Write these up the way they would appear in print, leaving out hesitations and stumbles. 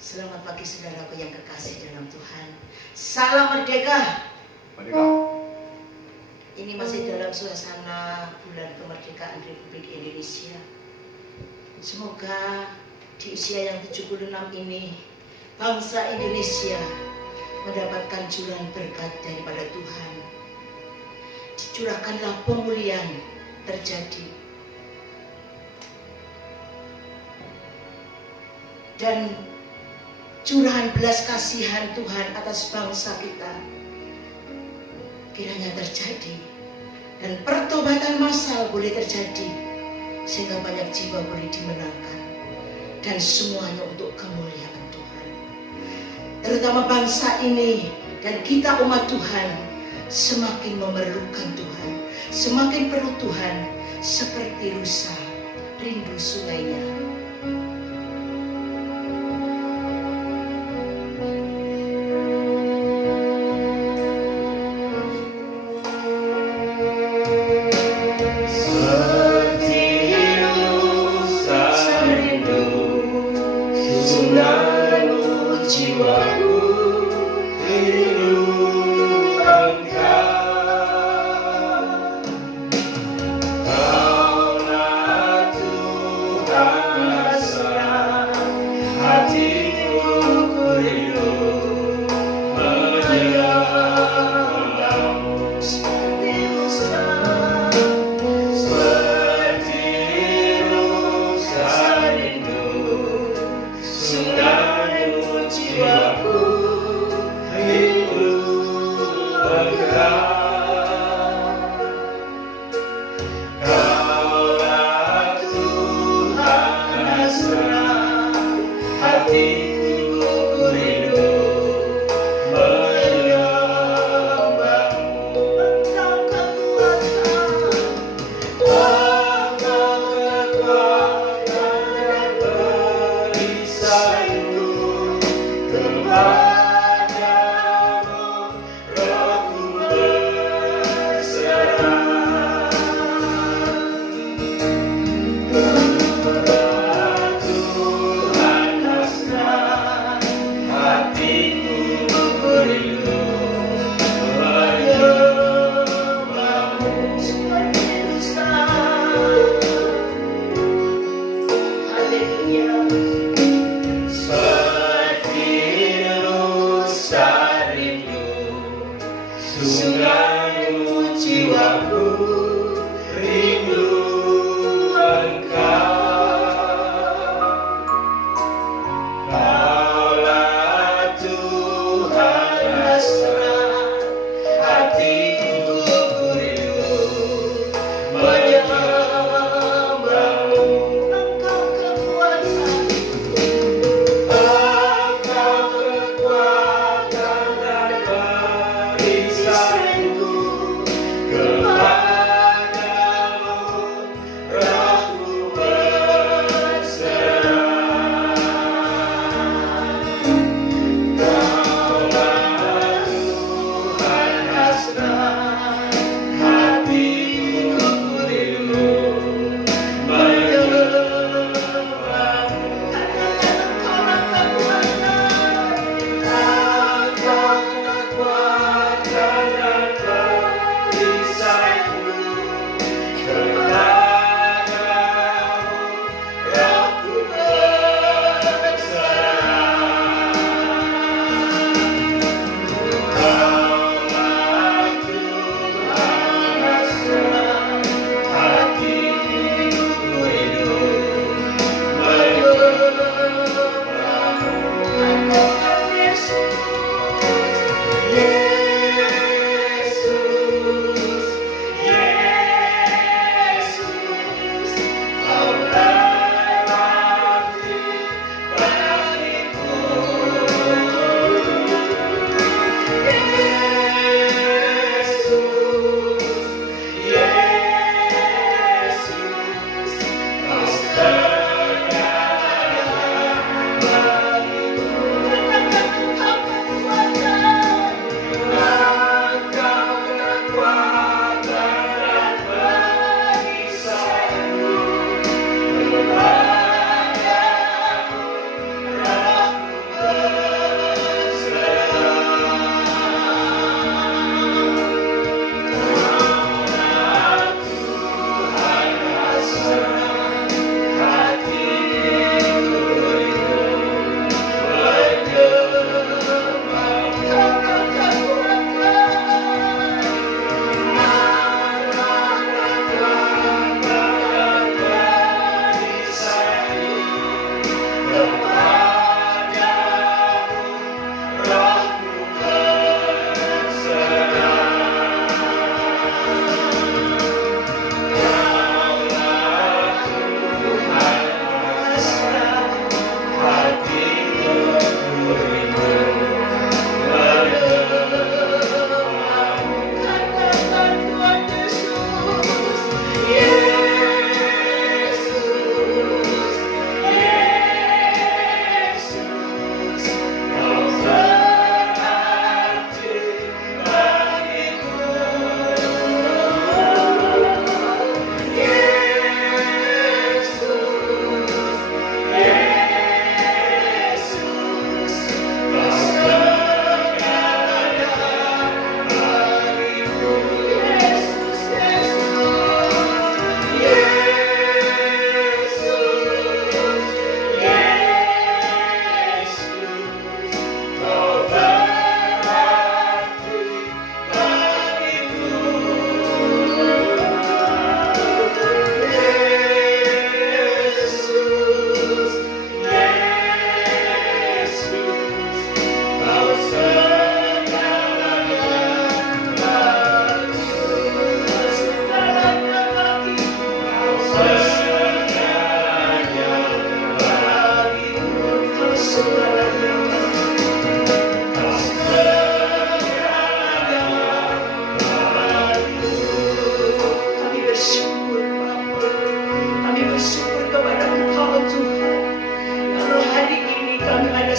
Selamat pagi saudaraku yang kekasih dalam Tuhan. Salam merdeka. Merdeka. Ini masih dalam suasana bulan kemerdekaan Republik Indonesia. Semoga di usia yang 76 ini bangsa Indonesia mendapatkan curahan berkat daripada Tuhan. Dicurahkanlah pemulihan terjadi. Dan curahan belas kasihan Tuhan atas bangsa kita kiranya terjadi, dan pertobatan massal boleh terjadi sehingga banyak jiwa boleh dimenangkan, dan semuanya untuk kemuliaan Tuhan. Terutama bangsa ini dan kita umat Tuhan semakin memerlukan Tuhan, semakin perlu Tuhan, seperti rusa rindu sungainya. Israel.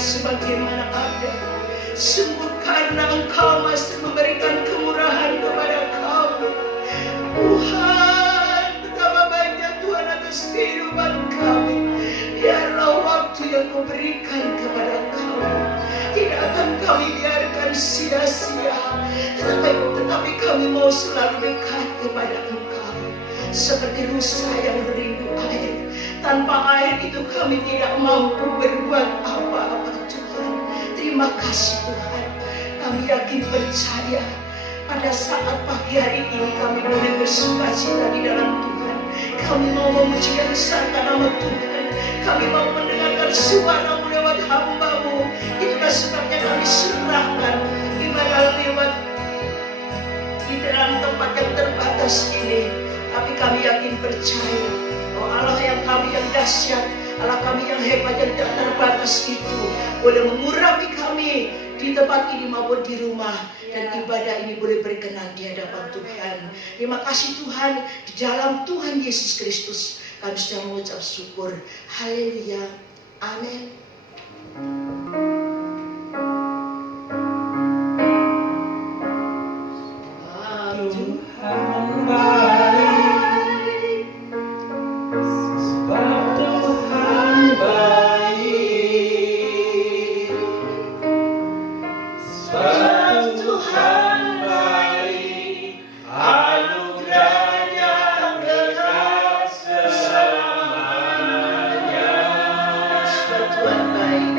sebagaimana ada. Sungguh karena Engkau masih memberikan kemurahan kepada kami. Tuhan, betapa banyak Tuhan atas kehidupan kami. Biarlah waktu yang Kau berikan kepada kami tidak akan kami biarkan sia-sia, tetapi kami mau selalu dekat kepada Engkau. Seperti rusa yang rindu air, tanpa air itu kami tidak mampu berbuat apa-apa. Tuhan, terima kasih Tuhan. Kami yakin percaya pada saat pagi hari ini kami boleh bersukacita di dalam Tuhan. Kami mau memuji dan besarkan nama Tuhan. Kami mau mendengarkan suara-Mu lewat hamba-Mu. Itulah sebabnya kami serahkan ibadah lewat di dalam tempat yang terbatas ini. Tapi kami yakin percaya bahwa Allah yang dahsyat, Allah kami yang hebat yang tak terbatas itu boleh mengurapi kami di tempat ini maupun di rumah, dan ibadah ini boleh berkenan di hadapan Tuhan. Terima kasih Tuhan, di dalam Tuhan Yesus Kristus kami sudah mengucap syukur. Haleluya. Amin. Tuhan baik, sebab Tuhan baik, sebab Tuhan baik, anugerahnya kekal selamanya. Sebab Tuhan baik.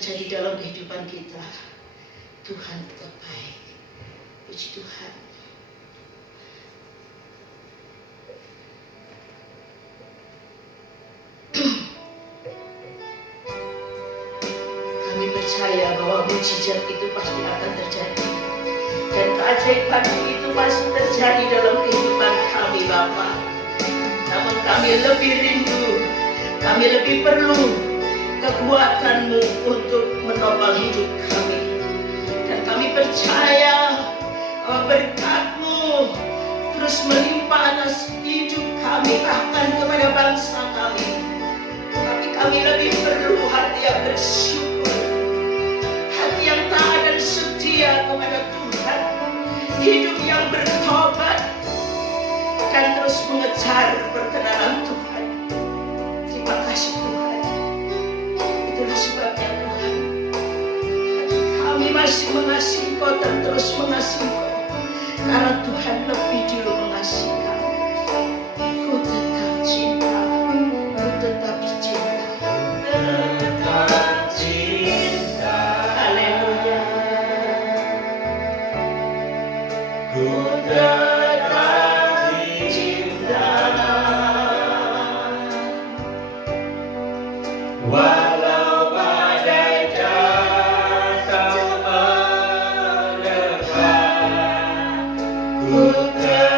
terjadi dalam kehidupan kita, Tuhan tetap baik. Puji Tuhan. Kami percaya bahwa mujizat itu pasti akan terjadi, dan keajaiban itu pasti terjadi dalam kehidupan kami, Bapa. Namun kami lebih rindu, kami lebih perlu kekuatan-Mu untuk menopang hidup kami. Dan kami percaya bahwa berkat-Mu terus melimpah atas hidup kami, bahkan kepada bangsa kami. Tapi kami lebih perlu hati yang bersyukur, hati yang taat dan setia kepada Tuhan, hidup yang bertobat dan terus mengejar perkenanan Tuhan. Terima kasih Tuhan. Itulah sebabnya Tuhan, hati kami masih mengasihi Engkau dan terus mengasihi Engkau, karena Tuhan lebih dulu mengasihi kami. Ku tetap cinta, ku tetap cinta, tetap cinta. Haleluya. Ku tetap cinta. Walau badai datang menerpa, ku tetap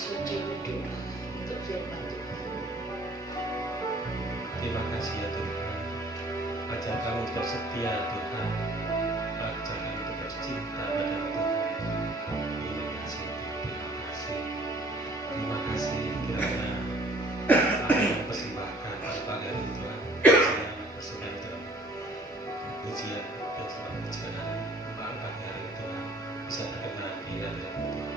sudi berdoa untuk firman Tuhan. Terima kasih ya Tuhan. Ajar kami tetap setia Tuhan. Ajar kami tetap cinta pada Tuhan. Terima kasih. Terima kasih. Terima kasih kiranya apa yang persembahkan pada pagi hari ini Tuhan. Saya persembahkan dalam pujian dan selamat pujian pagi hari ini Tuhan bisa terkenal di hadirat Tuhan.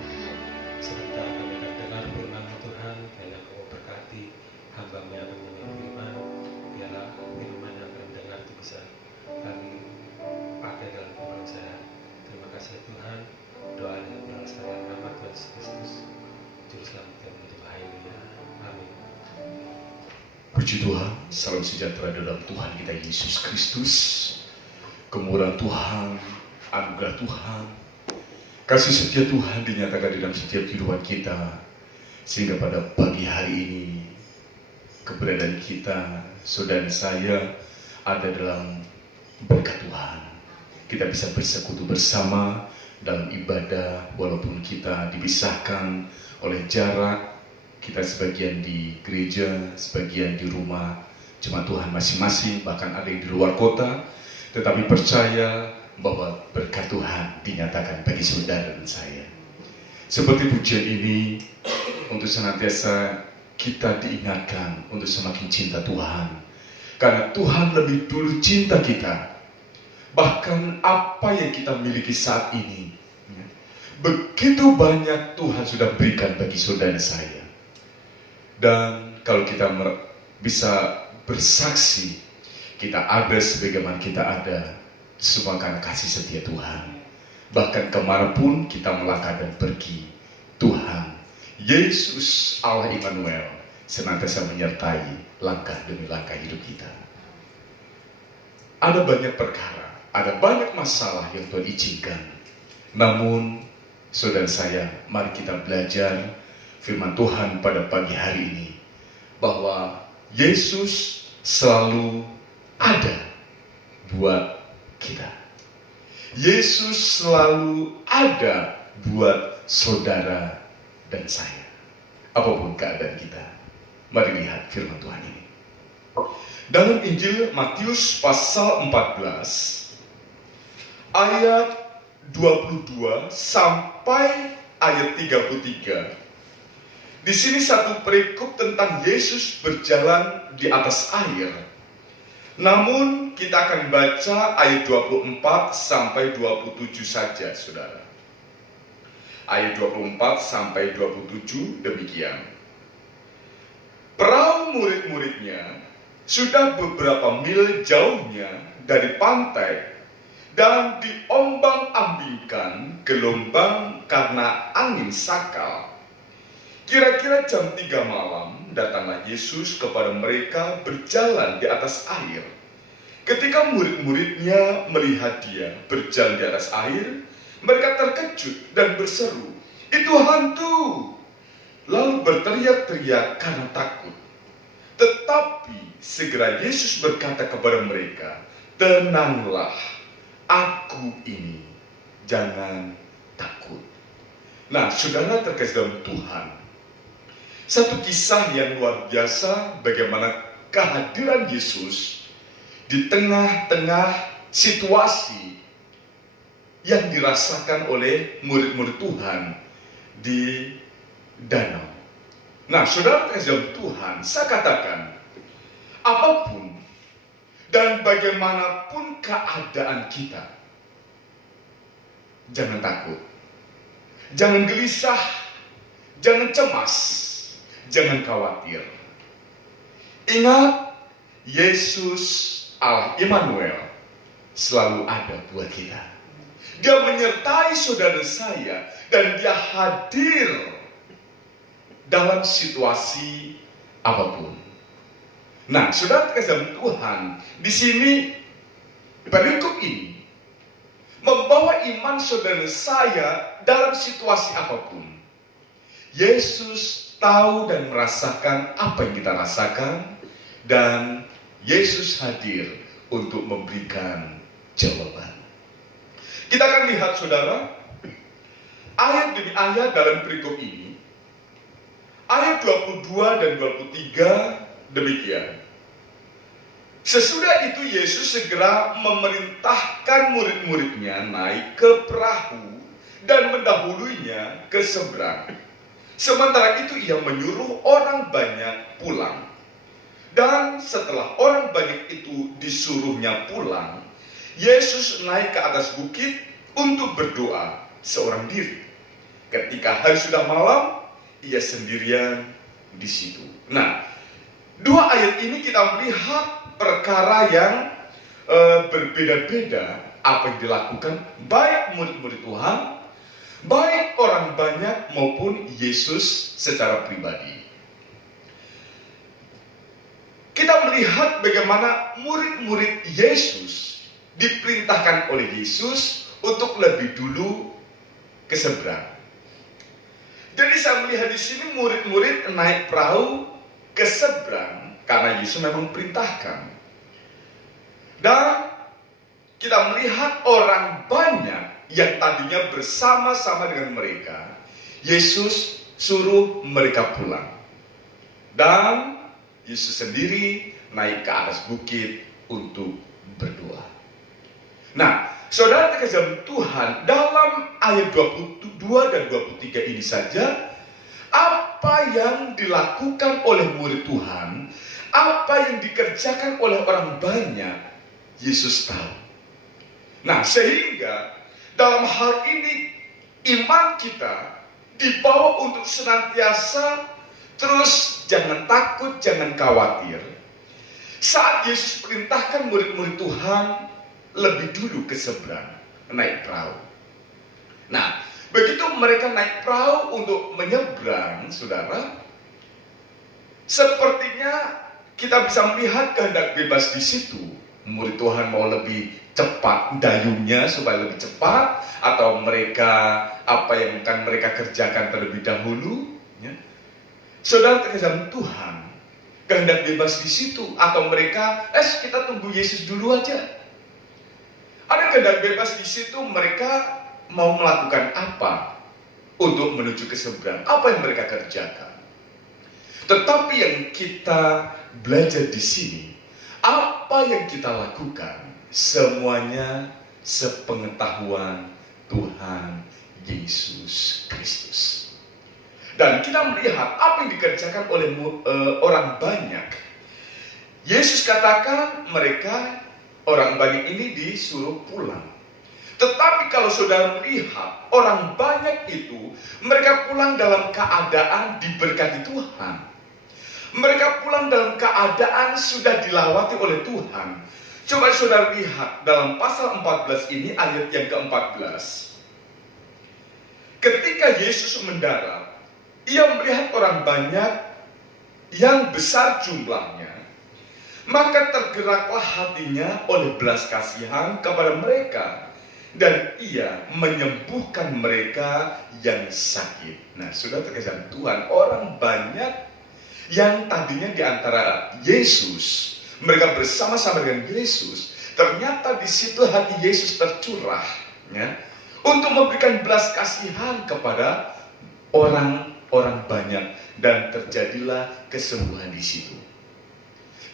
Sebentar kami akan dengar firman Tuhan, biarlah Kau berkati hamba-Mu yang akan menerima, biarlah firman yang akan dengar itu bisa kami pakai dalam kehidupan saya. Terima kasih Tuhan, doa yang berasal dari nama Tuhan Yesus Kristus, Juru Selamat kami hidup. Haleluya. Amin. Puji Tuhan, salam sejahtera dalam Tuhan kita Yesus Kristus. Kemurahan Tuhan, anugerah Tuhan, kasih setia Tuhan dinyatakan di dalam setiap kehidupan kita. Sehingga pada pagi hari ini, keberadaan kita, saudara saya, ada dalam berkat Tuhan. Kita bisa bersekutu bersama dalam ibadah, walaupun kita dipisahkan oleh jarak. Kita sebagian di gereja, sebagian di rumah jemaat Tuhan masing-masing, bahkan ada yang di luar kota. Tetapi percaya bahwa berkat Tuhan dinyatakan bagi saudara dan saya. Seperti pujian ini, untuk senantiasa kita diingatkan untuk semakin cinta Tuhan. Karena Tuhan lebih dulu cinta kita. Bahkan apa yang kita miliki saat ini, begitu banyak Tuhan sudah berikan bagi saudara saya. Dan kalau kita bisa bersaksi, kita ada sebagaimana kita ada, semua karena kasih setia Tuhan. Bahkan kemanapun kita melangkah dan pergi, Tuhan, Yesus Allah Immanuel, senantiasa menyertai langkah demi langkah hidup kita. Ada banyak perkara, ada banyak masalah yang Tuhan izinkan. Namun, saudara saya, mari kita belajar firman Tuhan pada pagi hari ini, bahwa Yesus selalu ada buat kita. Yesus selalu ada buat saudara dan saya. Apapun keadaan kita. Mari lihat firman Tuhan ini. Dalam Injil Matius pasal 14 ayat 22 sampai ayat 33. Di sini satu perikop tentang Yesus berjalan di atas air. Namun kita akan baca ayat 24 sampai 27 saja, saudara. Ayat 24 sampai 27 demikian. Perahu murid-muridnya sudah beberapa mil jauhnya dari pantai dan diombang-ambingkan gelombang karena angin sakal. Kira-kira jam 3 malam, datanglah Yesus kepada mereka berjalan di atas air. Ketika murid-muridnya melihat dia berjalan di atas air, mereka terkejut dan berseru, "Itu hantu!" Lalu berteriak-teriak karena takut. Tetapi segera Yesus berkata kepada mereka, "Tenanglah, aku ini, jangan takut." Nah, saudara terkasih dalam Tuhan, satu kisah yang luar biasa bagaimana kehadiran Yesus di tengah-tengah situasi yang dirasakan oleh murid-murid Tuhan di danau. Nah, saudara terkasih dalam Tuhan, saya katakan, apapun dan bagaimanapun keadaan kita, jangan takut, jangan gelisah, jangan cemas, jangan khawatir. Ingat, Yesus Allah Immanuel selalu ada buat kita. Dia menyertai saudara saya dan dia hadir dalam situasi apapun. Nah, saudara terkasih dalam Tuhan, di sini perikop ini membawa iman saudara saya dalam situasi apapun. Yesus tahu dan merasakan apa yang kita rasakan, dan Yesus hadir untuk memberikan jawaban. Kita akan lihat, saudara, ayat demi ayat dalam perikop ini. ayat 22 dan 23 demikian. Sesudah itu Yesus segera memerintahkan murid-muridnya naik ke perahu dan mendahuluinya ke seberang. Sementara itu ia menyuruh orang banyak pulang. Dan setelah orang banyak itu disuruhnya pulang, Yesus naik ke atas bukit untuk berdoa seorang diri. Ketika hari sudah malam, ia sendirian di situ. Nah, dua ayat ini kita melihat perkara yang berbeda-beda apa yang dilakukan baik murid-murid Tuhan, baik orang banyak maupun Yesus secara pribadi. Kita melihat bagaimana murid-murid Yesus diperintahkan oleh Yesus untuk lebih dulu ke seberang. Jadi saya melihat di sini murid-murid naik perahu ke seberang karena Yesus memang perintahkan. Dan kita melihat orang banyak yang tadinya bersama-sama dengan mereka, Yesus suruh mereka pulang. Dan Yesus sendiri naik ke atas bukit untuk berdoa. Nah, saudara terkasih Tuhan, dalam ayat 22 dan 23 ini saja, apa yang dilakukan oleh murid Tuhan, apa yang dikerjakan oleh orang banyak, Yesus tahu. Nah, sehingga dalam hal ini iman kita dibawa untuk senantiasa terus jangan takut, jangan khawatir. Saat Yesus perintahkan murid-murid Tuhan lebih dulu ke seberang, naik perahu. Nah, begitu mereka naik perahu untuk menyeberang, saudara, sepertinya kita bisa melihat kehendak bebas di situ. Murid Tuhan mau lebih cepat dayungnya supaya lebih cepat, atau mereka apa yang akan mereka kerjakan terlebih dahulu. Ya. Saudara terkasih Tuhan, kehendak bebas di situ, atau mereka, kita tunggu Yesus dulu aja. Ada kehendak bebas di situ, mereka mau melakukan apa untuk menuju ke seberang, apa yang mereka kerjakan. Tetapi yang kita belajar di sini, apa yang kita lakukan, semuanya sepengetahuan Tuhan Yesus Kristus. Dan kita melihat apa yang dikerjakan oleh orang banyak. Yesus katakan mereka, orang banyak ini disuruh pulang. Tetapi kalau saudara melihat orang banyak itu, mereka pulang dalam keadaan diberkati Tuhan. Mereka pulang dalam keadaan sudah dilawati oleh Tuhan. Coba saudara lihat dalam pasal 14 ini ayat yang ke-14. Ketika Yesus mendarat, ia melihat orang banyak yang besar jumlahnya. Maka tergeraklah hatinya oleh belas kasihan kepada mereka. Dan ia menyembuhkan mereka yang sakit. Nah, sudah terkesan Tuhan, orang banyak yang tadinya di antara Yesus, mereka bersama-sama dengan Yesus, ternyata di situ hati Yesus tercurah, ya, untuk memberikan belas kasihan kepada orang-orang banyak, dan terjadilah kesembuhan di situ.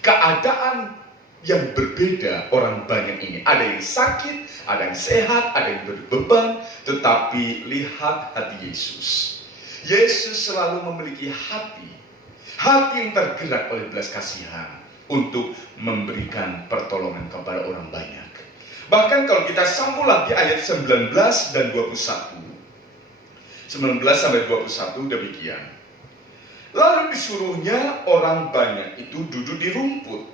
Keadaan yang berbeda orang banyak ini, ada yang sakit, ada yang sehat, ada yang berbeban, tetapi lihat hati Yesus. Yesus selalu memiliki hati yang tergerak oleh belas kasihan untuk memberikan pertolongan kepada orang banyak. Bahkan kalau kita sambung lagi ayat 19 dan 21, 19 sampai 21 demikian. Lalu disuruhnya orang banyak itu duduk di rumput.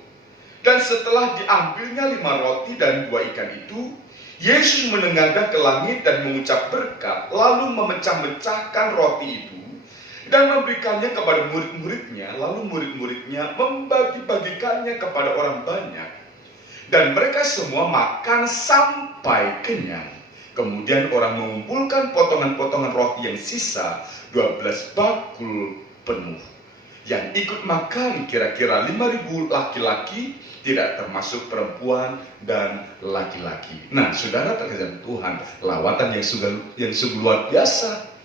Dan setelah diambilnya 5 roti dan 2 ikan itu, Yesus menengadah ke langit dan mengucap berkat, lalu memecah-mecahkan roti itu dan memberikannya kepada murid-muridnya, lalu murid-muridnya membagi-bagikannya kepada orang banyak. Dan mereka semua makan sampai kenyang. Kemudian orang mengumpulkan potongan-potongan roti yang sisa, 12 bakul penuh. Yang ikut makan kira-kira 5.000 laki-laki, tidak termasuk perempuan dan laki-laki. Nah, saudara terkasih Tuhan, lawatan yang sungguh luar biasa.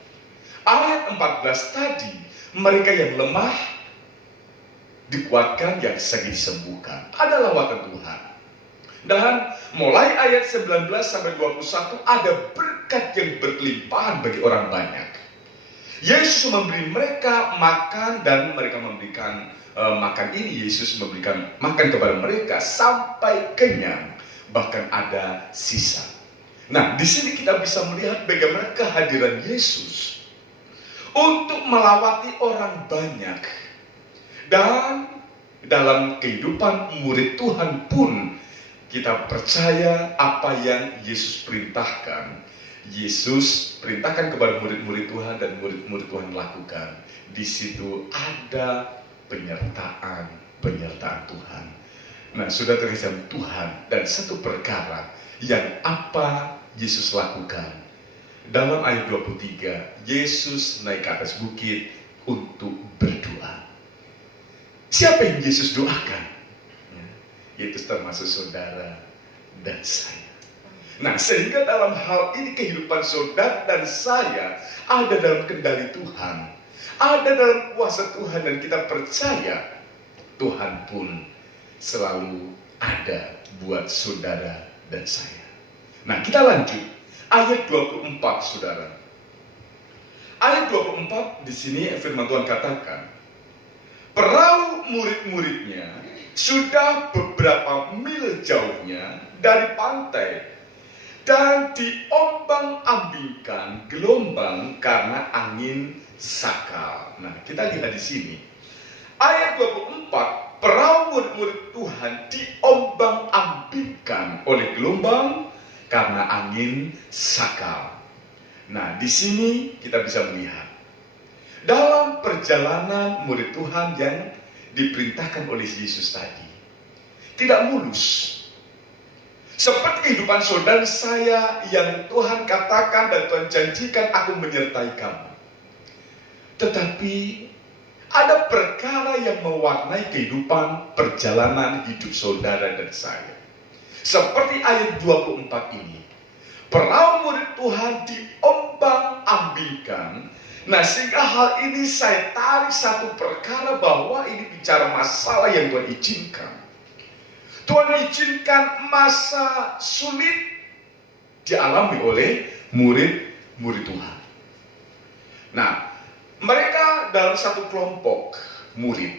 Ayat 14 tadi, mereka yang lemah dikuatkan, yang sakit disembuhkan. Ada lawatan Tuhan. Dan mulai ayat 19 sampai 21 ada berkat yang berlimpahan bagi orang banyak. Yesus memberi mereka makan dan mereka memberikan makan ini. Yesus memberikan makan kepada mereka sampai kenyang, bahkan ada sisa. Nah, di sini kita bisa melihat bagaimana kehadiran Yesus untuk melawati orang banyak. Dan dalam kehidupan murid Tuhan pun kita percaya apa yang Yesus perintahkan. Yesus perintahkan kepada murid-murid Tuhan dan murid-murid Tuhan lakukan. Di situ ada penyertaan Tuhan. Nah, sudah terkasih Tuhan, dan satu perkara yang apa Yesus lakukan. Dalam ayat 23, Yesus naik ke atas bukit untuk berdoa. Siapa yang Yesus doakan? Yaitu termasuk saudara dan saya. Nah, sehingga dalam hal ini kehidupan saudara dan saya ada dalam kendali Tuhan, ada dalam kuasa Tuhan, dan kita percaya Tuhan pun selalu ada buat saudara dan saya. Nah, kita lanjut ayat 24, saudara. Ayat 24 di sini firman Tuhan katakan, perahu murid-muridnya sudah beberapa mil jauhnya dari pantai dan diombang-ambingkan gelombang karena angin sakal. Nah, kita lihat di sini. Ayat 24, perahu murid-murid Tuhan diombang-ambingkan oleh gelombang karena angin sakal. Nah, di sini kita bisa melihat dalam perjalanan murid Tuhan yang diperintahkan oleh Yesus tadi, tidak mulus. Seperti kehidupan saudara saya yang Tuhan katakan dan Tuhan janjikan, aku menyertai kamu. Tetapi ada perkara yang mewarnai kehidupan perjalanan hidup saudara dan saya. Seperti ayat 24 ini. Perahu murid Tuhan diombang-ambingkan. Nah, sehingga hal ini saya tarik satu perkara bahwa ini bicara masalah yang Tuhan izinkan. Tuhan izinkan masa sulit dialami oleh murid-murid Tuhan. Nah, mereka dalam satu kelompok murid.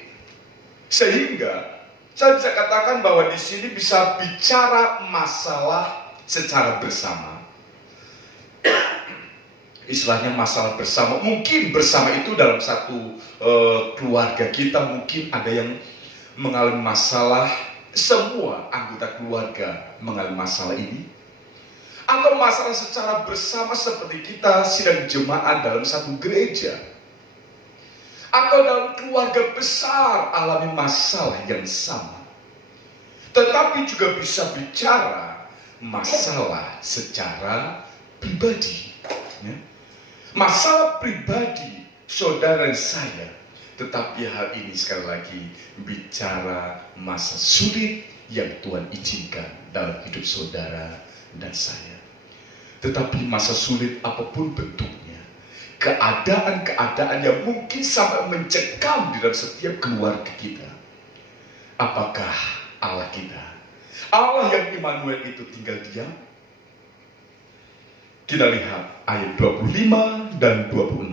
Sehingga saya bisa katakan bahwa di sini bisa bicara masalah secara bersama. Istilahnya masalah bersama. Mungkin bersama itu dalam satu keluarga kita, mungkin ada yang mengalami masalah, semua anggota keluarga mengalami masalah ini. Atau masalah secara bersama seperti kita sidang jemaat dalam satu gereja. Atau dalam keluarga besar alami masalah yang sama. Tetapi juga bisa bicara masalah secara pribadi. Ya. Masalah pribadi saudara dan saya. Tetapi hal ini sekali lagi bicara masa sulit yang Tuhan izinkan dalam hidup saudara dan saya. Tetapi masa sulit apapun bentuknya, keadaan-keadaan yang mungkin sampai mencekam di dalam setiap keluarga kita. Apakah Allah kita, Allah yang Immanuel itu tinggal diam? Kita lihat ayat 25 dan 26.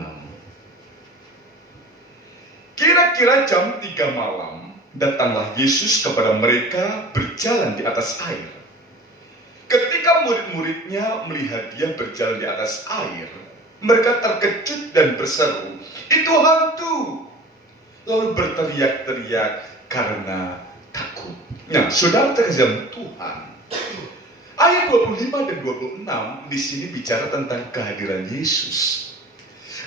Kira-kira jam 3 malam, datanglah Yesus kepada mereka berjalan di atas air. Ketika murid-muridnya melihat dia berjalan di atas air, mereka terkejut dan berseru, "Itu hantu!" Lalu berteriak-teriak karena takut. Nah, saudara terkasih Tuhan, ayat 25 dan 26 di sini bicara tentang kehadiran Yesus.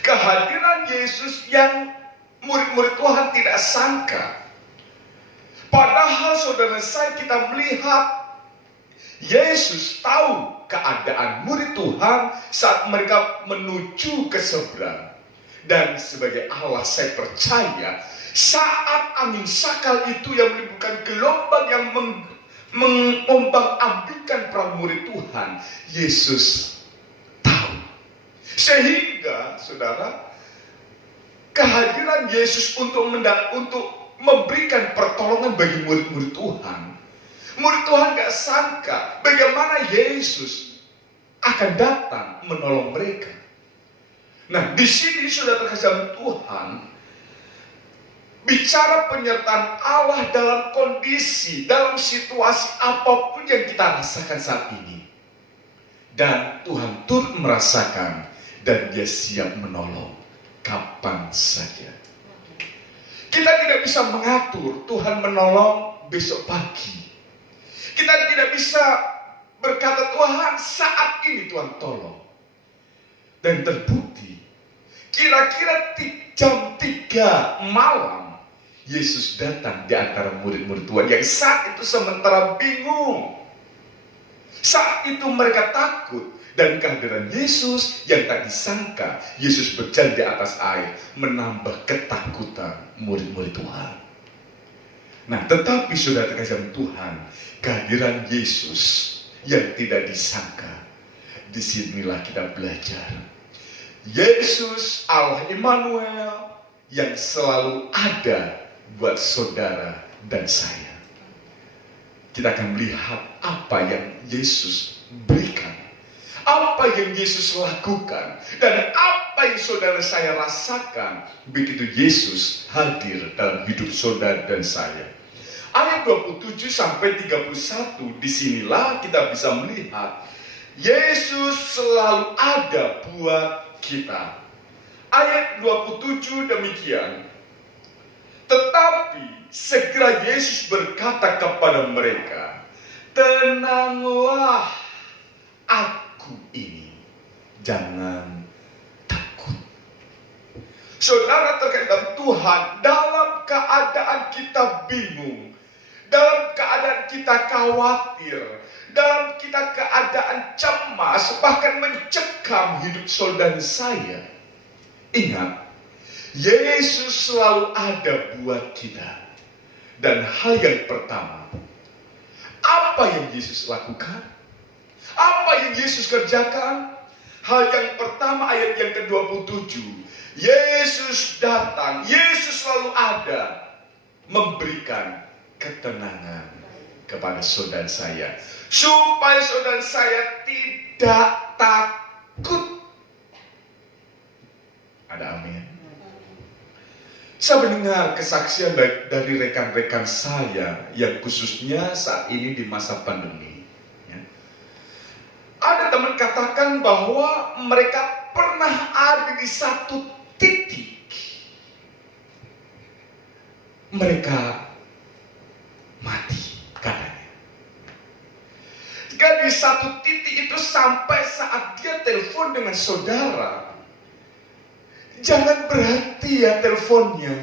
Kehadiran Yesus yang murid-murid Tuhan tidak sangka. Padahal saudara saya, kita melihat Yesus tahu keadaan murid Tuhan saat mereka menuju ke seberang. Dan sebagai Allah saya percaya saat angin sakal itu yang menimbulkan gelombang yang mengombang-ambingkan para murid Tuhan, Yesus tahu. Sehingga, saudara, kehadiran Yesus untuk memberikan pertolongan bagi murid-murid Tuhan. Murid Tuhan gak sangka bagaimana Yesus akan datang menolong mereka. Nah, di sini sudah terkasih Tuhan bicara penyertaan Allah dalam kondisi, dalam situasi apapun yang kita rasakan saat ini. Dan Tuhan turut merasakan dan Dia siap menolong kapan saja. Kita tidak bisa mengatur Tuhan menolong besok pagi. Kita tidak bisa berkata Tuhan saat ini Tuhan tolong. Dan terbukti kira-kira jam 3 malam Yesus datang di antara murid-murid Tuhan yang saat itu sementara bingung. Saat itu mereka takut. Dan kehadiran Yesus yang tak disangka Yesus berjalan di atas air menambah ketakutan murid-murid Tuhan. Nah, tetapi sudah terkasih Tuhan, kehadiran Yesus yang tidak disangka, disinilah kita belajar. Yesus Allah Immanuel yang selalu ada buat saudara dan saya. Kita akan melihat apa yang Yesus berikan, apa yang Yesus lakukan, dan apa yang saudara saya rasakan begitu Yesus hadir dalam hidup saudara dan saya. Ayat 27 sampai 31, disinilah kita bisa melihat Yesus selalu ada buat kita. Ayat 27 demikian. Tetapi segera Yesus berkata kepada mereka, "Tenanglah, aku ini, jangan takut." Saudara terkait Tuhan, dalam keadaan kita bingung, dalam keadaan kita khawatir, dalam kita keadaan cemas, bahkan mencekam hidup saudara saya, ingat, Yesus selalu ada buat kita. Dan hal yang pertama, apa yang Yesus lakukan? Apa yang Yesus kerjakan? Hal yang pertama ayat yang ke-27. Yesus datang, Yesus selalu ada memberikan ketenangan kepada saudara saya, supaya saudara saya tidak takut. Ada amin. Saya mendengar kesaksian dari rekan-rekan saya yang khususnya saat ini di masa pandemi. Ada teman katakan bahwa mereka pernah ada di satu titik. Mereka mati katanya. Jika di satu titik itu sampai saat dia telepon dengan saudara, jangan berhenti ya teleponnya.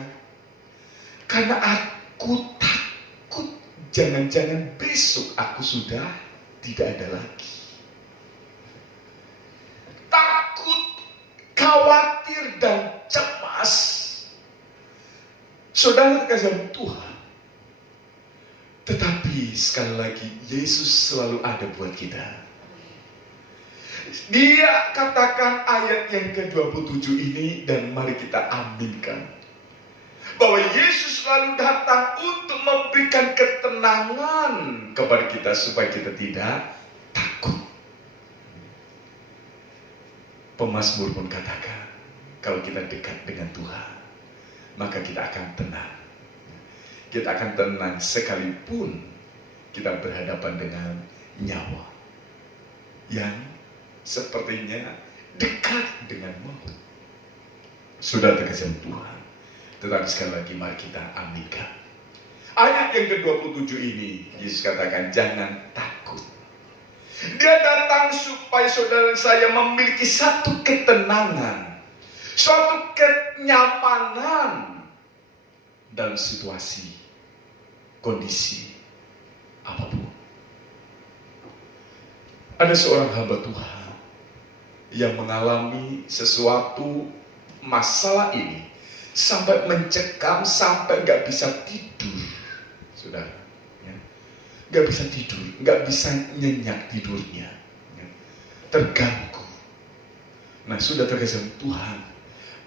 Karena aku takut jangan-jangan besok aku sudah tidak ada lagi. Takut, khawatir dan cemas. Saudara terkasih Tuhan. Tetapi sekali lagi Yesus selalu ada buat kita. Dia katakan ayat yang ke-27 ini dan mari kita aminkan. Bahwa Yesus selalu datang untuk memberikan ketenangan kepada kita supaya kita tidak takut. Pemazmur pun katakan, kalau kita dekat dengan Tuhan, maka kita akan tenang. Kita akan tenang sekalipun kita berhadapan dengan nyawa yang sepertinya dekat dengan maut. Sudah terkasih Tuhan. Tetapi sekali lagi mari kita aminkan. Ayat yang ke-27 ini Yesus katakan jangan takut. Dia datang supaya saudara saya memiliki satu ketenangan, suatu kenyamanan dalam situasi, kondisi apapun. Ada seorang hamba Tuhan yang mengalami sesuatu masalah ini sampai mencekam, sampai nggak bisa tidur, saudara, ya. Nggak bisa tidur, nggak bisa nyenyak tidurnya, ya. Terganggu. Nah, sudah terkesan Tuhan,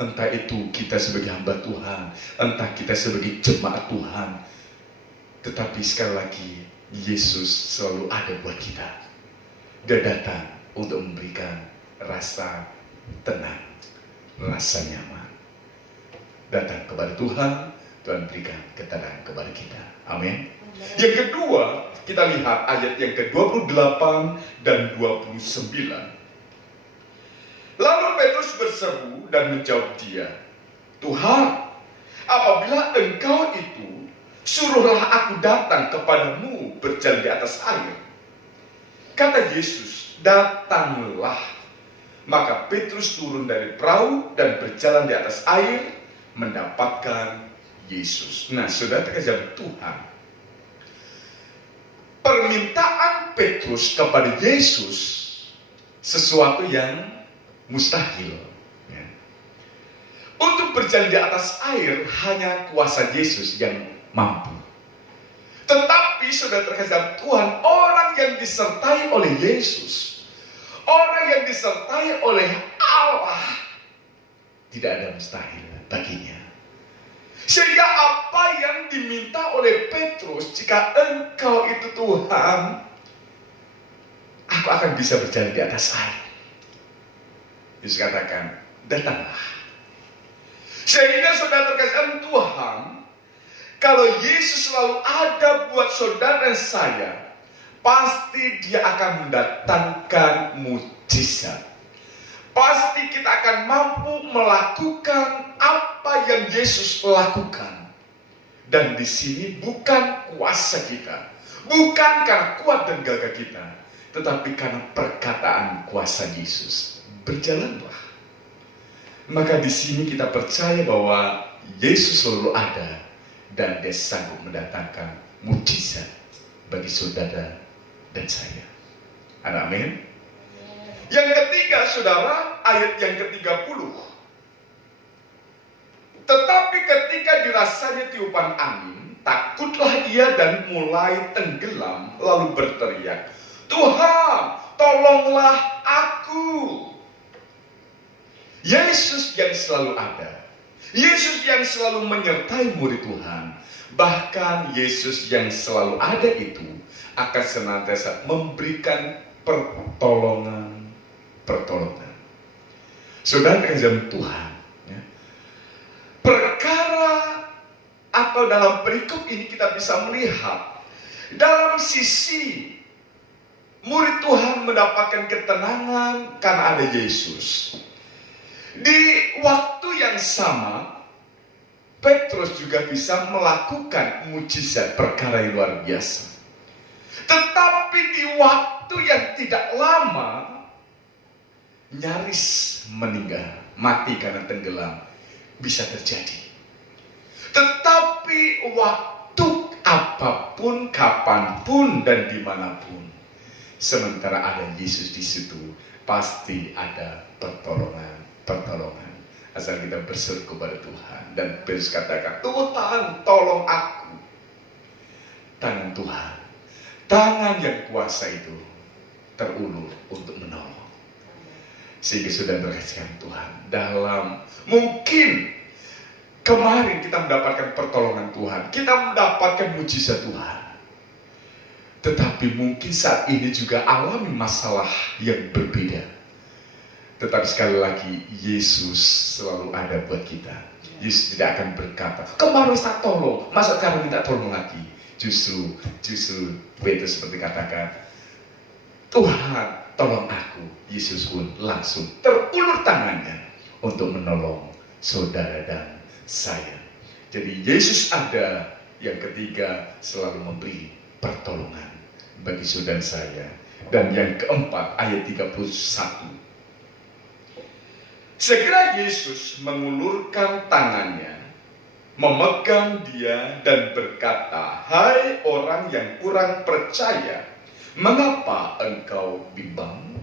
entah itu kita sebagai hamba Tuhan, entah kita sebagai jemaat Tuhan, tetapi sekali lagi Yesus selalu ada buat kita. Dia datang untuk memberikan rasa tenang, rasa nyaman. Datang kepada Tuhan, Tuhan berikan ketenangan kepada kita. Amin. Yang kedua, kita lihat ayat yang ke-28 dan 29. Lalu Petrus berseru dan menjawab dia, Tuhan, apabila engkau itu, suruhlah aku datang kepadamu berjalan di atas air. Kata Yesus, datanglah. Maka Petrus turun dari perahu dan berjalan di atas air mendapatkan Yesus. Nah, saudara terkasih Tuhan, permintaan Petrus kepada Yesus sesuatu yang mustahil. Untuk berjalan di atas air hanya kuasa Yesus yang mampu. Tetapi saudara terkasih Tuhan, orang yang disertai oleh Yesus, orang yang disertai oleh Allah, tidak ada mustahil baginya. Sehingga apa yang diminta oleh Petrus, jika engkau itu Tuhan, aku akan bisa berjalan di atas air. Yesus katakan, datanglah. Sehingga saudara terkasih Tuhan, kalau Yesus selalu ada buat saudara dan saya, pasti dia akan mendatangkan mujizat. Pasti kita akan mampu melakukan apa yang Yesus lakukan. Dan di sini bukan kuasa kita, bukan karena kuat dan gagah kita, tetapi karena perkataan kuasa Yesus. Berjalanlah. Maka di sini kita percaya bahwa Yesus selalu ada dan dia sanggup mendatangkan mujizat bagi saudara dan saya. Amin. Yang ketiga, saudara, ayat yang ke-30. Tetapi ketika dirasanya tiupan angin, takutlah ia dan mulai tenggelam, lalu berteriak, Tuhan, tolonglah aku. Yesus yang selalu ada, Yesus yang selalu menyertai murid Tuhan, bahkan Yesus yang selalu ada itu akan senantiasa memberikan pertolongan. Saudara kasih Tuhan, ya, perkara atau dalam perikop ini kita bisa melihat dalam sisi murid Tuhan mendapatkan ketenangan karena ada Yesus. Di waktu yang sama, Petrus juga bisa melakukan mujizat perkara yang luar biasa. Tetapi di waktu yang tidak lama, nyaris meninggal, mati karena tenggelam, bisa terjadi. Tetapi waktu apapun, kapanpun, dan dimanapun, sementara ada Yesus di situ, pasti ada pertolongan. Asal kita berseru kepada Tuhan. Dan Petrus katakan, Tuhan tolong aku. Tangan Tuhan, tangan yang kuasa itu terulur untuk menolong. Sehingga sudah berkasihkan Tuhan, dalam mungkin kemarin kita mendapatkan pertolongan Tuhan, kita mendapatkan mujizat Tuhan, tetapi mungkin saat ini juga alami masalah yang berbeda. Tetapi sekali lagi, Yesus selalu ada buat kita. Yesus tidak akan berkata, kemarin saya tolong, masa sekarang minta tolong lagi. Justru Petrus seperti katakan, Tuhan tolong aku. Yesus pun langsung terulur tangannya untuk menolong saudara dan saya. Jadi Yesus ada. Yang ketiga, selalu memberi pertolongan bagi saudara saya. Dan yang keempat, ayat 31. Segera Yesus mengulurkan tangannya, memegang dia dan berkata, hai orang yang kurang percaya, mengapa engkau bimbang?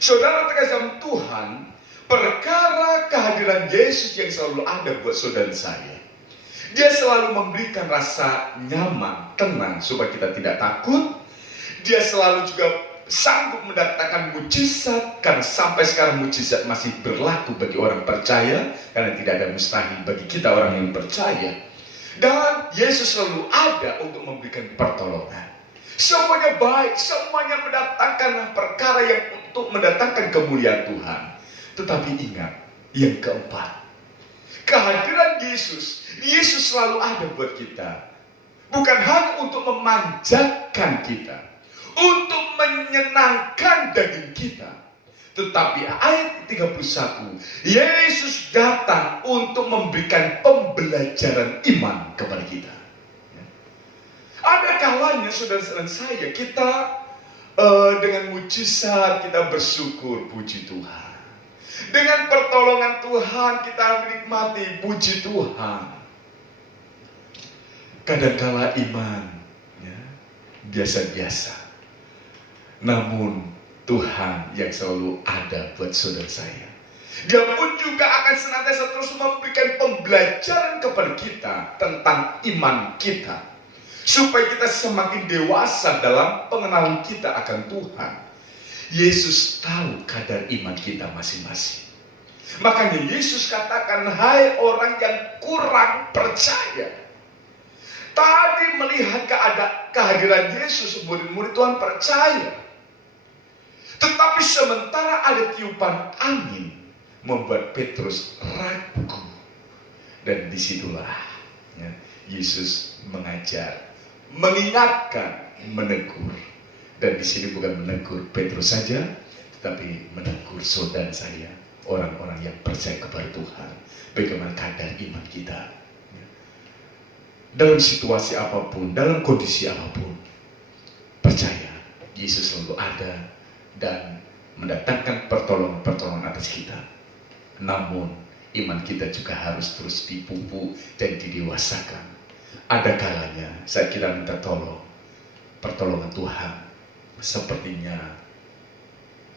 Saudara terkasih Tuhan, perkara kehadiran Yesus yang selalu ada buat saudara saya, dia selalu memberikan rasa nyaman, tenang supaya kita tidak takut. Dia selalu juga sanggup mendatangkan mujizat, karena sampai sekarang mujizat masih berlaku bagi orang percaya, karena tidak ada mustahil bagi kita orang yang percaya. Dan Yesus selalu ada untuk memberikan pertolongan. Semuanya baik, semuanya mendatangkan perkara yang untuk mendatangkan kemuliaan Tuhan. Tetapi ingat, yang keempat, kehadiran Yesus. Yesus selalu ada buat kita. Bukan hanya untuk memanjakan kita, untuk menyenangkan daging kita. Tetapi ayat 31, Yesus datang untuk memberikan pembelajaran iman kepada kita. Ada kalanya saudara-saudara saya, kita dengan mujizat kita bersyukur, puji Tuhan. Dengan pertolongan Tuhan kita menikmati, puji Tuhan. Kadangkala iman biasa-biasa, namun Tuhan yang selalu ada buat saudara saya. Dia pun juga akan senantiasa terus memberikan pembelajaran kepada kita tentang iman kita, supaya kita semakin dewasa dalam pengenalan kita akan Tuhan. Yesus tahu kadar iman kita masing-masing. Makanya Yesus katakan, hai orang yang kurang percaya. Tadi melihat kehadiran Yesus, murid-murid Tuhan percaya. Tetapi sementara ada tiupan angin, membuat Petrus ragu. Dan disitulah Yesus mengajar, mengingatkan, menegur. Dan di sini bukan menegur Petrus saja, tetapi menegur saudara saya, orang-orang yang percaya kepada Tuhan. Bagaimana kadar iman kita. Dalam situasi apapun, dalam kondisi apapun, percaya Yesus selalu ada dan mendatangkan pertolongan-pertolongan atas kita. Namun iman kita juga harus terus dipupuk dan didewasakan. Ada kalanya saya kira minta tolong, pertolongan Tuhan sepertinya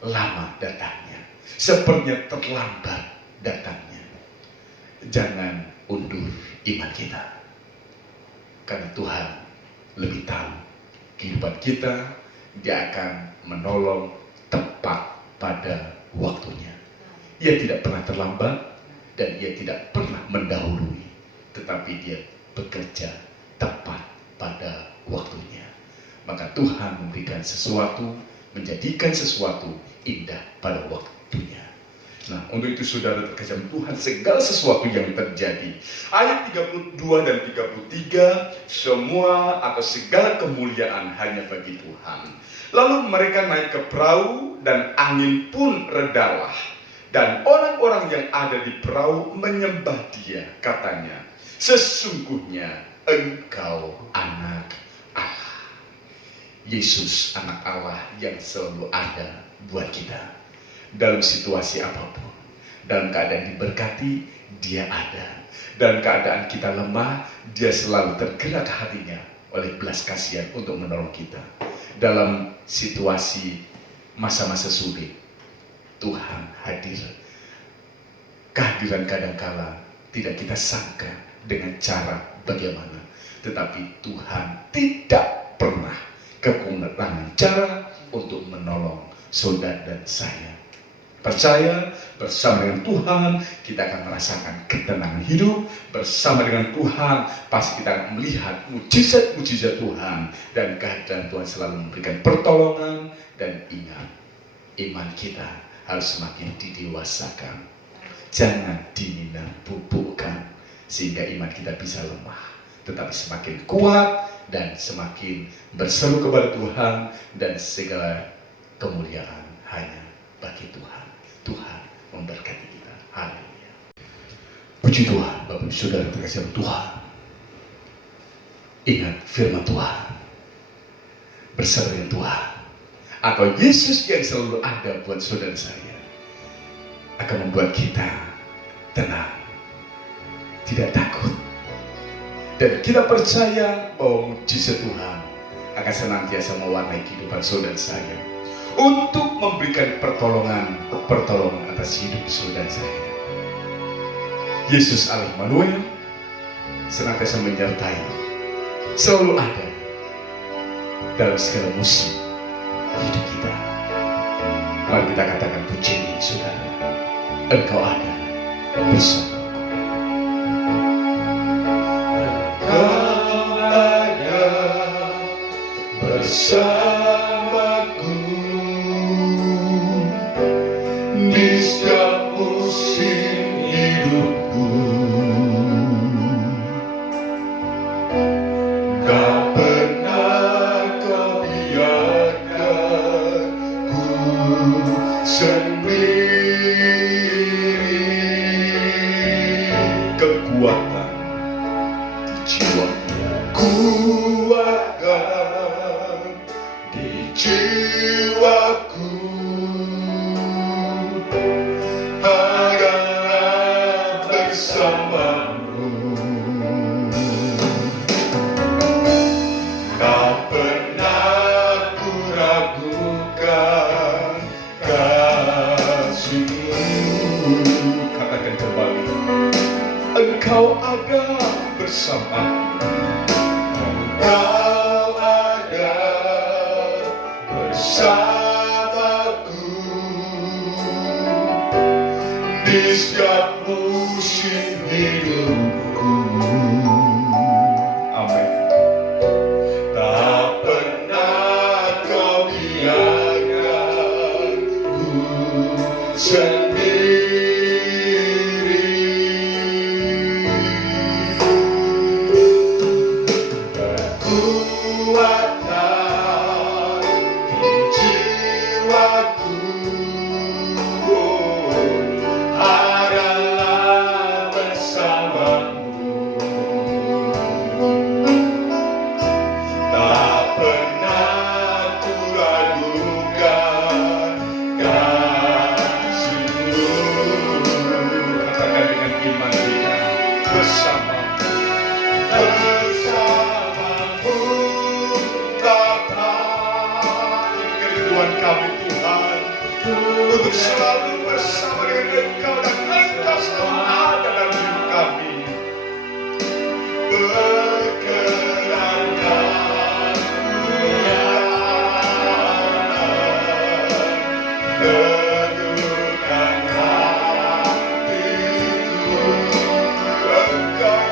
lama datangnya, sepertinya terlambat datangnya. Jangan undur iman kita, karena Tuhan lebih tahu kehidupan kita. Dia akan menolong tepat pada waktunya. Ia tidak pernah terlambat dan ia tidak pernah mendahului, tetapi dia bekerja tepat pada waktunya. Maka Tuhan memberikan sesuatu, menjadikan sesuatu indah pada waktunya. Nah, untuk itu saudara terkesan Tuhan, segala sesuatu yang terjadi, ayat 32 dan 33, semua atau segala kemuliaan hanya bagi Tuhan. Lalu mereka naik ke perahu dan angin pun redalah. Dan orang-orang yang ada di perahu menyembah dia, katanya, sesungguhnya engkau anak Allah. Yesus anak Allah yang selalu ada buat kita. Dalam situasi apapun, dalam keadaan diberkati, dia ada. Dalam keadaan kita lemah, dia selalu tergerak hatinya oleh belas kasihan untuk menolong kita. Dalam situasi masa-masa sulit, Tuhan hadir. Kehadiran kadangkala tidak kita sangka dengan cara bagaimana, tetapi Tuhan tidak pernah kekurangan cara untuk menolong saudara dan saya. Percaya bersama dengan Tuhan kita akan merasakan ketenangan hidup. Bersama dengan Tuhan pasti kita akan melihat mujizat-mujizat Tuhan, dan kehadiran Tuhan selalu memberikan pertolongan. Dan ingat, iman kita harus semakin didewasakan, jangan dibubukkan sehingga iman kita bisa lemah, tetapi semakin kuat dan semakin berseru kepada Tuhan, dan segala kemuliaan hanya bagi Tuhan. Tuhan memberkati kita. Haleluya. Puji Tuhan, Bapak Ibu Saudara terkasih Tuhan. Ingat firman Tuhan, bersama dengan Tuhan, atau Yesus yang selalu ada buat saudara saya, akan membuat kita tenang, tidak takut, dan kita percaya bahwa mujizat Tuhan akan senantiasa mewarnai kehidupan saudara saya, untuk memberikan pertolongan atas hidup saudara saya. Yesus Allah Immanuel senantiasa menyertai, selalu ada dalam segala musim hidup kita. Mari kita katakan puji ini, saudara. Engkau ada bersamaku. Engkau ada bersamaku di setiap musim hidupku. Tak pernah kau biarkan ku sendiri. Kekuatan di jiwaku, kuatkan di jiwaku. Adalah bersamamu. Tak pernah ku ragukan kasih-Mu. Katakan kembali, Engkau ada bersamaku. Engkau ada bersamaku di setiap musim hidupku. Amin. Tak pernah kau biarkan ku sendiri. Kekuatan di jiwaku adalah bersamamu. Tak pernah ku ragukan kasih-Mu. Katakan dengan iman kita, bersamamu, bersamamu Bapa. Kerinduan kami Tuhan untuk selalu bersama dengan Engkau, dan Engkau selalu ada dalam hidup kami. Berkenankan teguhkan hatiku. Engkau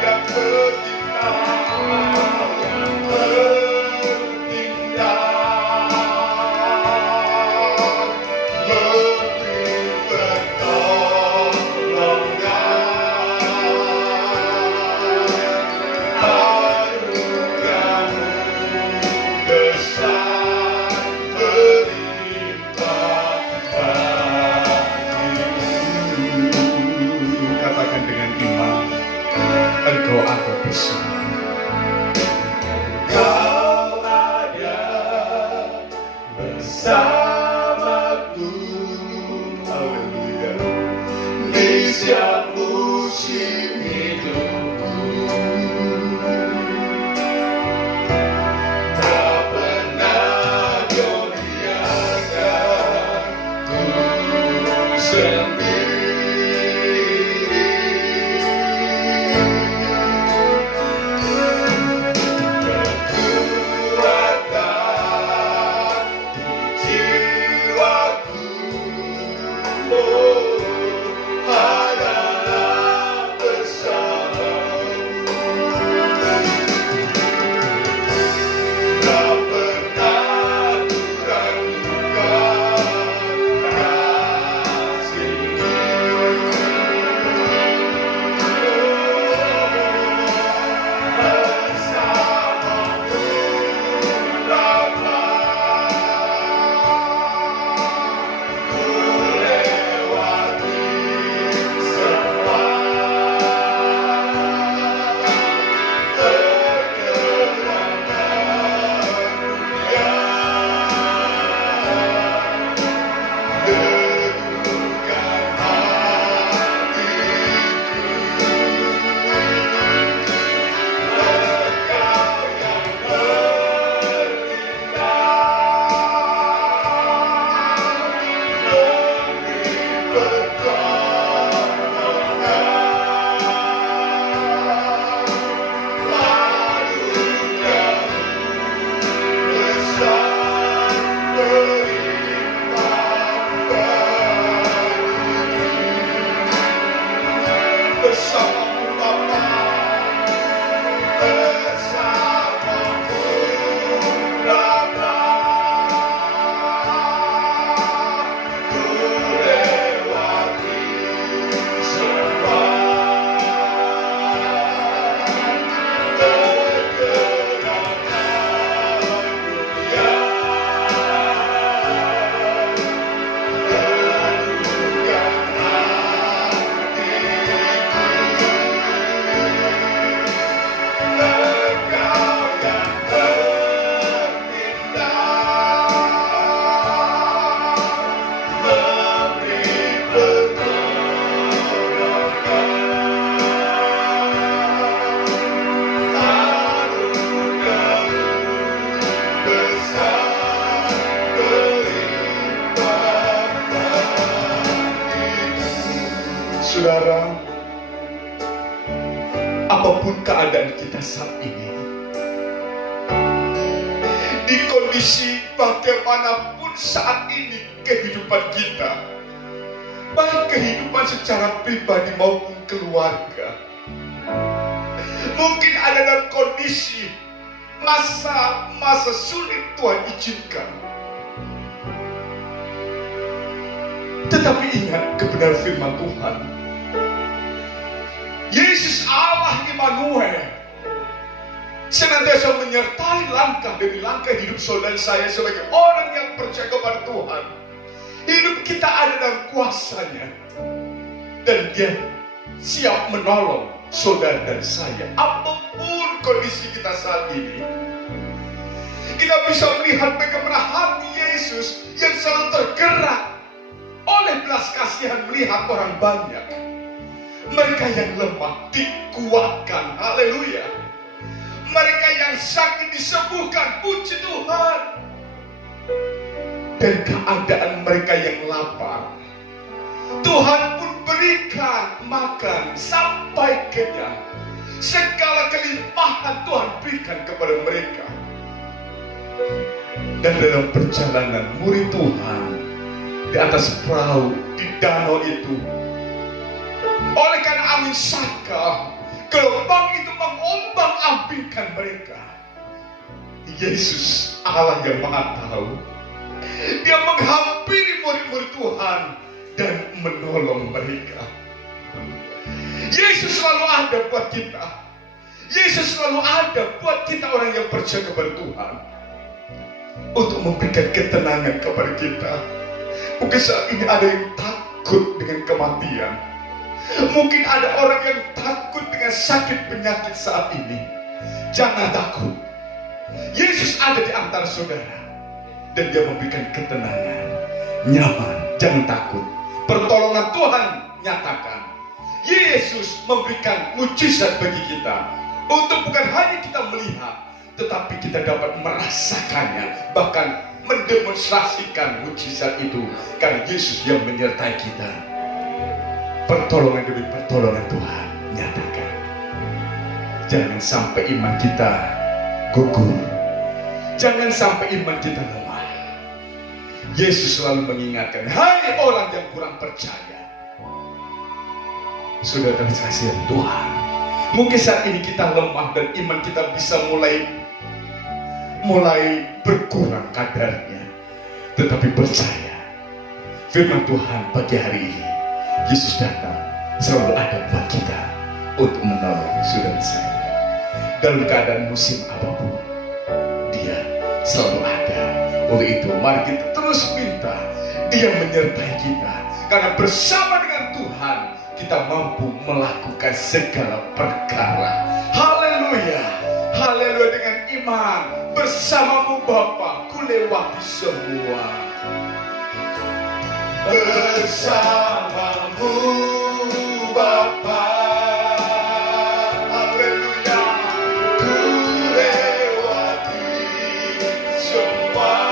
yang katakan dengan iman, Engkau ada bersama. Engkau ada bersamaku. Haleluya. Di setiap musim hidupku. Tak pernah kau biarkan ku sendiri. bersamamu Bapa, bersamamu Bapa, ku lewati semua Saudara, apapun keadaan kita saat ini, di kondisi bagaimanapun saat ini kehidupan kita, baik kehidupan secara pribadi maupun keluarga, mungkin ada dalam kondisi masa sulit Tuhan izinkan. Tetapi ingat kebenaran firman Tuhan. Yesus Allah Immanuel senantiasa menyertai langkah demi langkah hidup saudara saya sebagai orang yang percaya kepada Tuhan. Hidup kita ada dalam kuasa-Nya, dan Dia siap menolong saudara dan saya apapun kondisi kita saat ini. Kita bisa melihat bagaimana hati Yesus yang selalu tergerak oleh belas kasihan melihat orang banyak, mereka yang lemah dikuatkan, haleluya. Mereka yang sakit disembuhkan, puji Tuhan. Dan keadaan mereka yang lapar, Tuhan pun berikan makan sampai kenyang. Segala kelimpahan Tuhan berikan kepada mereka. Dan dalam perjalanan murid Tuhan di atas perahu di danau itu, oleh karena angin saka, gelombang itu mengombang-ambingkan mereka. Yesus Allah yang Maha Tahu, Dia menghampiri murid-murid Tuhan dan menolong mereka. Yesus selalu ada buat kita. Yesus selalu ada buat kita orang yang percaya kepada Tuhan, untuk memberikan ketenangan kepada kita. Mungkin saat ini ada yang takut dengan kematian. Mungkin ada orang yang takut dengan sakit penyakit saat ini. Jangan takut. Yesus ada di antara saudara, dan Dia memberikan ketenangan, nyaman. Jangan takut. Pertolongan Tuhan nyatakan. Yesus memberikan mujizat bagi kita, untuk bukan hanya kita melihat, tetapi kita dapat merasakannya, bahkan mendemonstrasikan mujizat itu, karena Yesus yang menyertai kita. Pertolongan demi pertolongan Tuhan nyatakan. Jangan sampai iman kita gugur, jangan sampai iman kita lemah. Yesus selalu mengingatkan, hai orang yang kurang percaya. Sudah terkasih Tuhan, mungkin saat ini kita lemah dan iman kita bisa mulai berkurang kadarnya. Tetapi percaya, firman Tuhan pagi hari ini, Yesus datang selalu ada buat kita untuk menolong saudara saya. Dalam keadaan musim apapun, Dia selalu ada. Oleh itu, mari kita terus minta Dia menyertai kita, karena bersama dengan Tuhan kita mampu melakukan segala perkara. Haleluya, haleluya. Dengan iman bersamamu Bapa, ku lewati semua. Bersamamu Bapa, haleluya, ku lewati semua.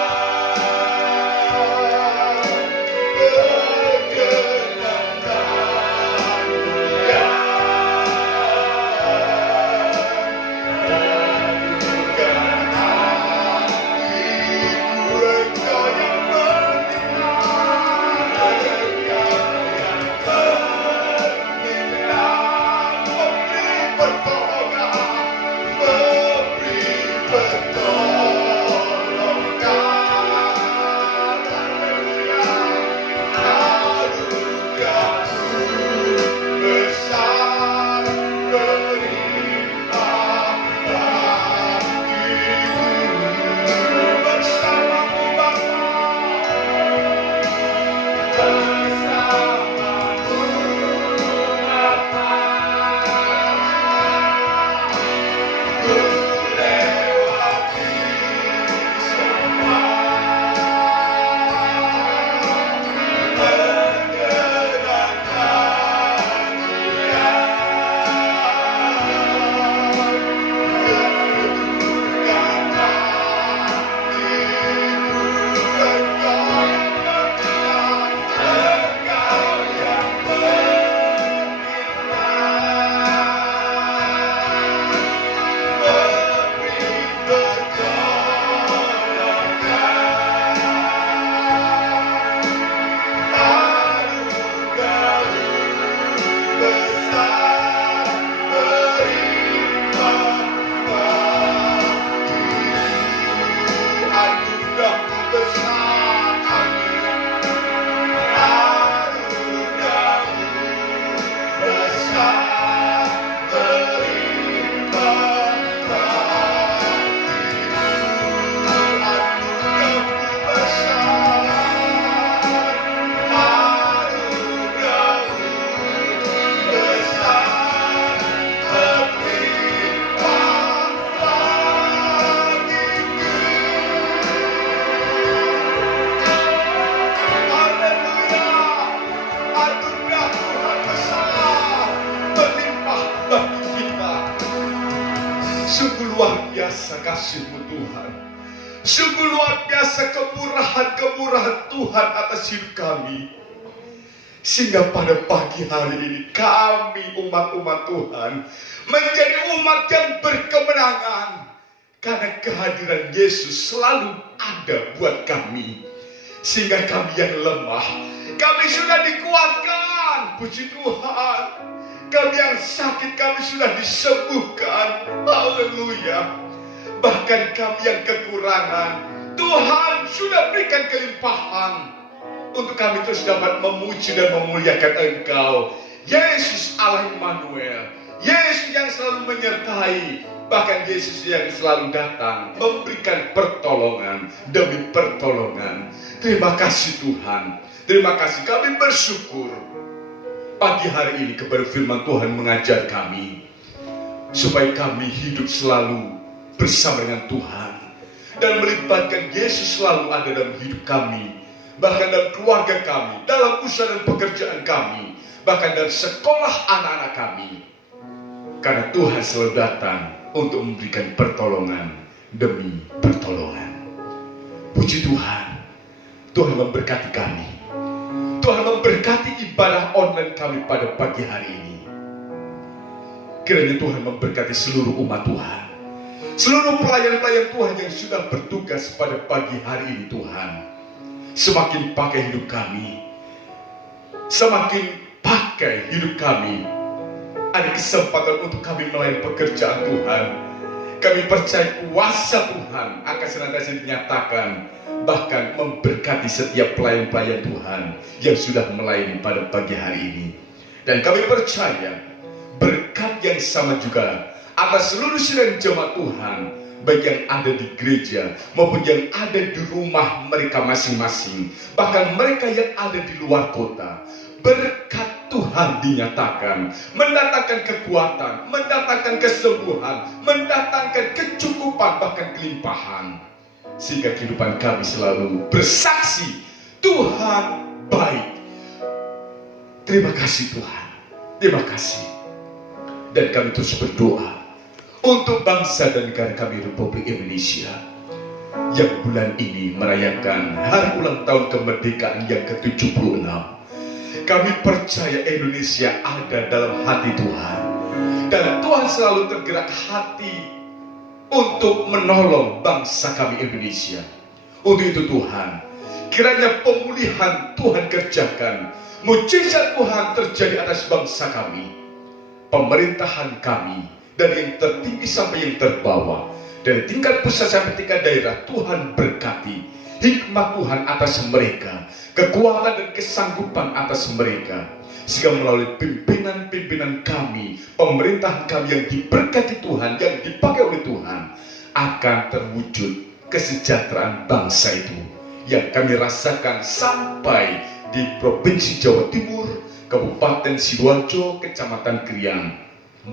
biasa kasih-Mu Tuhan. Sungguh luar biasa kemurahan Tuhan atas hidup kami. Sehingga pada pagi hari ini kami umat-umat Tuhan menjadi umat yang berkemenangan. Karena kehadiran Yesus selalu ada buat kami. Sehingga kami yang lemah, kami sudah dikuatkan. Puji Tuhan. Kami yang sakit, kami sudah disembuhkan. Haleluya. Bahkan kami yang kekurangan, Tuhan sudah berikan kelimpahan untuk kami terus dapat memuji dan memuliakan Engkau, Yesus Allah Immanuel, Yesus yang selalu menyertai, bahkan Yesus yang selalu datang memberikan pertolongan demi pertolongan. Terima kasih Tuhan, terima kasih. Kami bersyukur pagi hari ini kepada firman Tuhan mengajar kami supaya kami hidup selalu bersama dengan Tuhan dan melibatkan Yesus selalu ada dalam hidup kami, bahkan dalam keluarga kami, dalam usaha dan pekerjaan kami, bahkan dalam sekolah anak-anak kami. Karena Tuhan selalu datang untuk memberikan pertolongan demi pertolongan. Puji Tuhan, Tuhan memberkati kami. Tuhan memberkati ibadah online kami pada pagi hari ini. Kiranya Tuhan memberkati seluruh umat Tuhan, seluruh pelayan-pelayan Tuhan yang sudah bertugas pada pagi hari ini Tuhan. Semakin pakai hidup kami, semakin pakai hidup kami, ada kesempatan untuk kami melayani pekerjaan Tuhan. Kami percaya kuasa Tuhan akan senantiasa dinyatakan, bahkan memberkati setiap pelayan-pelayan Tuhan yang sudah melayani pada pagi hari ini. Dan kami percaya berkat yang sama juga atas seluruh sidang jemaat Tuhan, baik yang ada di gereja maupun yang ada di rumah mereka masing-masing, bahkan mereka yang ada di luar kota. Berkat Tuhan dinyatakan, mendatangkan kekuatan, mendatangkan kesembuhan, mendatangkan kecukupan, bahkan kelimpahan. Sehingga kehidupan kami selalu bersaksi, Tuhan baik. Terima kasih Tuhan, terima kasih. Dan kami terus berdoa untuk bangsa dan negara kami Republik Indonesia yang bulan ini merayakan hari ulang tahun kemerdekaan yang ke-76. Kami percaya Indonesia ada dalam hati Tuhan, dan Tuhan selalu tergerak hati untuk menolong bangsa kami Indonesia. Untuk itu Tuhan, kiranya pemulihan Tuhan kerjakan, mujizat Tuhan terjadi atas bangsa kami, pemerintahan kami, dari yang tertinggi sampai yang terbawah, dari tingkat pusat sampai tingkat daerah. Tuhan berkati hikmat Tuhan atas mereka, kekuatan dan kesanggupan atas mereka, sehingga melalui pimpinan-pimpinan kami, pemerintahan kami yang diberkati Tuhan, yang dipakai oleh Tuhan, akan terwujud kesejahteraan bangsa itu yang kami rasakan sampai di Provinsi Jawa Timur, Kabupaten Sidoarjo, Kecamatan Krian,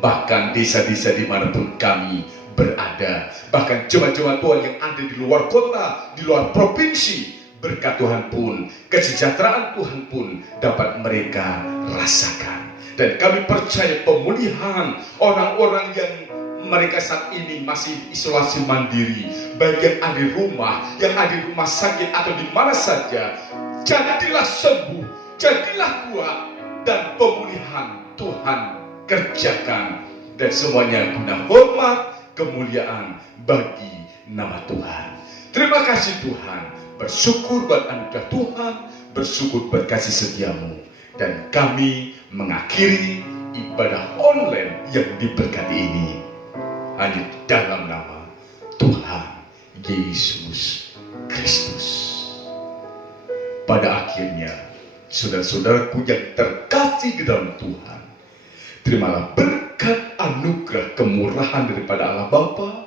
bahkan desa-desa dimanapun kami berada, bahkan jemaat-jemaat Tuhan yang ada di luar kota, di luar provinsi. Berkat Tuhan pun, kesejahteraan Tuhan pun dapat mereka rasakan. Dan kami percaya pemulihan orang-orang yang mereka saat ini masih isolasi mandiri, baik yang ada di rumah, yang ada di rumah sakit atau di mana saja, jadilah sembuh, jadilah kuat, dan pemulihan Tuhan kerjakan. Dan semuanya guna hormat, kemuliaan bagi nama Tuhan. Terima kasih Tuhan. Bersyukur buat anugerah Tuhan, bersyukur buat kasih setia-Mu, dan kami mengakhiri ibadah online yang diberkati ini hanya dalam nama Tuhan Yesus Kristus. Pada akhirnya, saudara-saudaraku yang terkasih di dalam Tuhan, terimalah berkat anugerah kemurahan daripada Allah Bapa,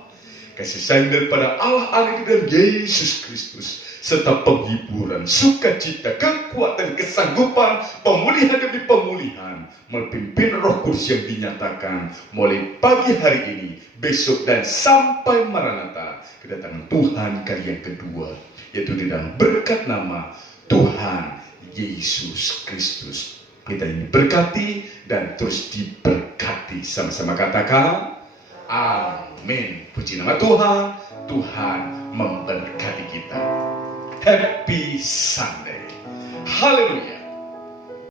kasih sayang daripada Allah Anak dan Yesus Kristus, serta penghiburan, sukacita, kekuatan, kesanggupan, pemulihan demi pemulihan, melalui pimpinan Roh Kudus yang dinyatakan mulai pagi hari ini, besok, dan sampai Maranatha, kedatangan Tuhan kali yang kedua, yaitu di dalam berkat nama Tuhan Yesus Kristus. Kita ini berkati dan terus diberkati. Sama-sama katakan Amin. Puji nama Tuhan. Tuhan memberkati kita. Happy Sunday. Haleluya.